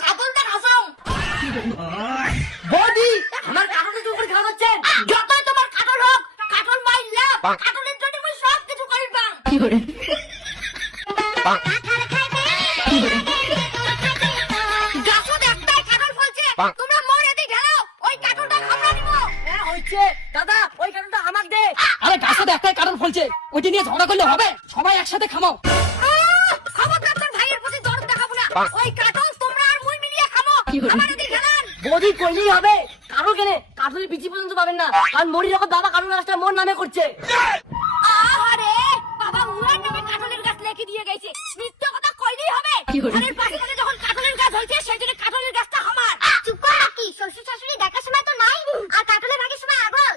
কাতলটা খাসাও body আমার কাতলটা চুপ করে খাওয়া হচ্ছে যতই তোমার কাতল হোক কাতল মাই লাভ কাতলের জন্য আমি সব কিছু করিবা কি করে গাছত একটাই কাতল ফলছে তোমরা মরে দি ঢালো ওই কাতলটা আমরা নিব হ্যাঁ হইছে দাদা ওই কাতলটা আমাকে দে আরে গাছত একটাই কাতল ফলছে ওইটা নিয়ে ঝগড়া করলে হবে সবাই একসাথে খামাও খবরদার তোর ভাইয়ের প্রতি দরদ দেখাবো না ওই কাতল তোমরা আর মুই মিলিয়ে খামো আমারে দি ঢালান বডি কইলেই হবে কারো কেনে কাতলের বিচি পর্যন্ত পাবেন না আর মরির এখন বাবা কাতল গাছটা মোর নামে করছে আরে বাবা মুয়ের নামে কাতলের গাছ লিখে দিয়ে গেছে মিথ্যা কথা কইলেই হবে ঘরের পাশে পাশে যখন কাতলের গাছ হইছে সেইজন্য কাতলের গাছটা আমার চুপ কর নাকি শ্বশুর শাশুড়ি দেখার সময় তো নাই আর কাতলের ভাগের সময় আগল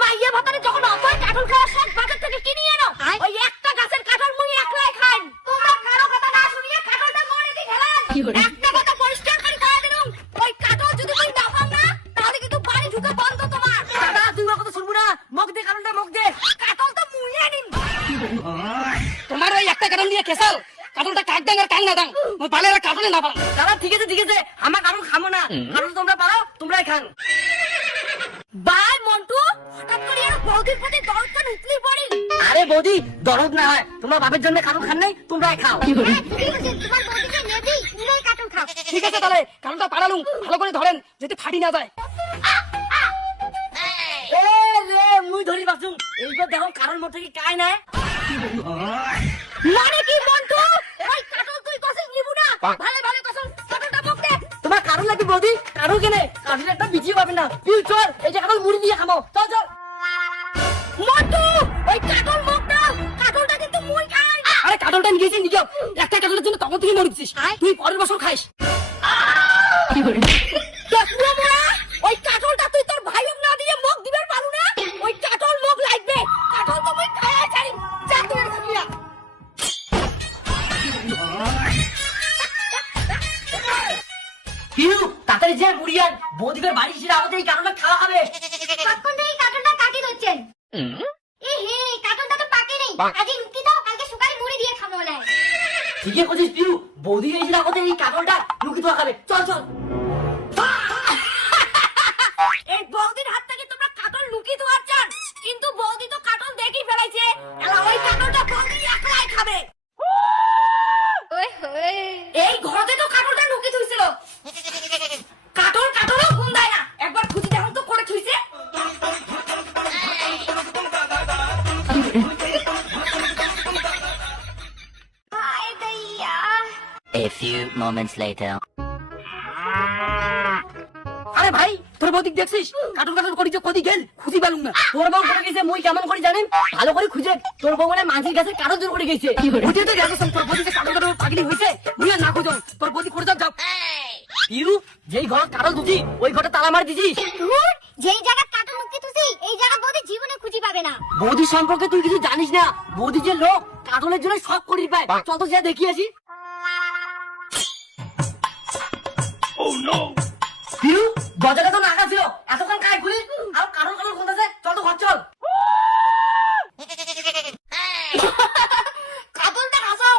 মাইয়া ভাতারে যখন অপয় কাতল খাওয়ার শখ বাজার থেকে কিনে এনো ওই একটা গাছের কাতল মুই একলাই খান তোমরা কারো কথা না শুনিয়ে কাতলটা মরে দি ঢালান একটা কথা পরিষ্কার করে কয়া দিলুম ওই কাতল যদি তুই না পাও না তাহলে কিন্তু বাড়ি ঢুকে বন্ধ তোমার দাদা তুই কথা শুনবো না মগ দে কাতলটা মগ দে কাতল তো মুইয়ে নিন তোমার ওই একটা কারণ নিয়ে কেসাল কাতলটা কাক দাং আর কাক না দাং বালেরা কাতলে না পান দাদা ঠিক আছে আমার কারণ খামো না কারণ তোমরা পারো তোমরাই খান বাই মন্টু হঠাৎ করে আর বৌদির প্রতি দরদ কেন উতলি পড়ি আরে বৌদি দরদ না হয় তোমার বাপের জন্য কারণ খান নাই তোমরাই খাও তোমার বৌদিকে নেবি তুমিই কাটল খাও ঠিক আছে তাহলে কারণটা পাড়ালুম ভালো করে ধরেন যাতে ফাটি না যায় এ রে মুই ধরি বাসুম এইবার দেখো কারণ মোর থেকে কাই না মানে কি মন্টু ওই কাটল তুই কসিস নিবু না ভালো ভালো কসম কাটলটা মুখ দে তোমার কারণ লাগি বৌদি কারণ কেনে কাটলের একটা বিচিও পাবে না ফিউচার এই যে কাটল মুড়ি দিয়ে খামো চল চল মন্টু ওই কাটল মুখ দাও কাটলটা কিন্তু মুই খাই আরে কাটলটা নিয়েছিস নিকে একটা কাটলের জন্য তখন থেকে মরছিস তুই পরের বছর খাইস কি করে দেখো মোরা ওই কাটলটা তুই তোর ভাইক না দিয়ে মুখ দিবার পারু না ওই কাটল মুখ লাগবে কাটল তো মুই খায়া চাই যা তুই আর খাবি না পিউ তাড়াতাড়ি যে বুড়িয়ান বৌদিদের বাড়ি এসে আমাদের এই কাটলটা খাওয়া হবে কখন থেকে কাটলটা কাটি দিচ্ছেন এ হে কাটলটা তো পাকে নেই আজ লুকি দাও কালকে সকালে মুড়ি দিয়ে খাবো বলে ঠিকই কইছিস পিউ বৌদি এসে আমাদের এই কাটলটা লুকি তো খাবে চল চল এই বৌদির হাত থেকে তোমরা কাটল লুকি তো আছেন কিন্তু বৌদি তো কাটল দেখি ফেলাইছে এলা ওই কাটলটা বৌদি একলাই খাবে ওই হোয়ে এই ঘরতে তো কাটলটা লুকি থইছিল কাটলও ঘুম দেয় না একবার খুঁজি দেখুন তো করে থইছে হায় দইয়া A few moments later. আরে ভাই তোর বৌদিক দেখছিস কাটল করিছে কদি গেল খুঁজি পালুম না তোর বউ করে গেছে মই কেমন করে জানেন ভালো করে খুঁজে তোর বউ মানে মাঝির কাছে কাটল জোর করে গেছে ওইটা তো গেছে তোর বৌদি যে কাটল পাগলি হইছে মুই আর না খুঁজো তোর বৌদি করে যাও পিউ যেই ঘর কাটল দুজি ওই ঘরে তালা মারি দিছিস ধুর যেই জায়গা কাটল লুকি তুই এই জায়গা বৌদি জীবনে খুঁজে পাবে না বৌদি সম্পর্কে তুই কিছু জানিস না বৌদি যে লোক কাটলের জন্য সব করি পায় চল তো যা দেখি আসি পিউ দরজাটা তো নাগা ছিল এতক্ষণ কাজ করিস আর কাটল কোন আছে চল তো ঘর চল কাটলটা খাসাও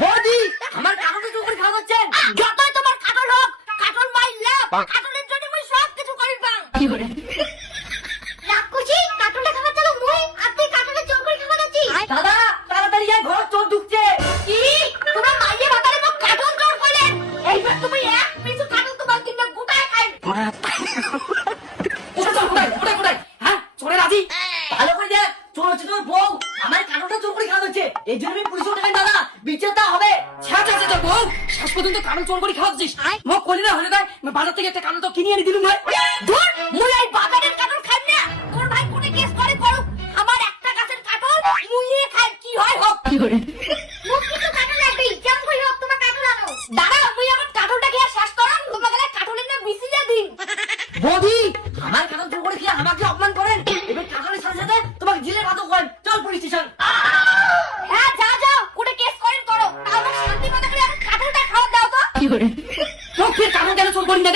বৌদি আমার কাটলটা চুপ করে খাওয়া হচ্ছে যতই তোমার কাটল হোক কাটল মাই লাভ কাটলের জন্য আমি সব কিছু করিবা কি করে রাক্ষসী কাটলটা খাবার চলো মুই আর তুই কাটলের জোর করে খাবার আছিস দাদা তাড়াতাড়ি আয় ঘর চোর ঢুকছে কি তোমরা মাইয়ে ভাতারে মুখ কাটল জোর করলেন এইবার তুমি এক পিছু কাটল তোমার কিনা গোটায় খাই হ্যাঁ চোরে রাজি ভালো করে দেখ চোর হচ্ছে তোর বউ আমার কাটলটা চোর করে খাওয়া হচ্ছে এই জন্য আমি পুলিশে উঠাই দাদা বিচারটা হবে ছাড় তোর বউ শেষ পর্যন্ত কাটল চোর করে খাওয়াচ্ছিস মোক কলি না হলে বাজার থেকে একটা কাটল তো কিনে এনে দিলুম ভাই ধুর মুই এই বাজারের কাটল খাই না তোর ভাই কোনে কেস করে করুক আমার একটা গাছের কাটল মুইয়ে খাই কি হয় হোক কি করে মুখ কিন্তু কাটল লাগবে যেমন কই হোক তোমার কাটল আনো দাদা মুই আমার কাটলটা খেয়ে শেষ করান তোমাকে কাটলের না বিসিয়ে দিন বৌদি আমার কাটল চোর করে খেয়ে আমাকে অপমান করেন এবার কাটলের সাথে সাথে তোমাকে জেলে বাঁধো করেন চল পুলিশ স্টেশন হ্যাঁ যা কোনে কেস করেন করো তাহলে শান্তি মতো করে কাটলটা খাওয়া দাও তো কি করে লোক ফের কাটল কেন চোর করি না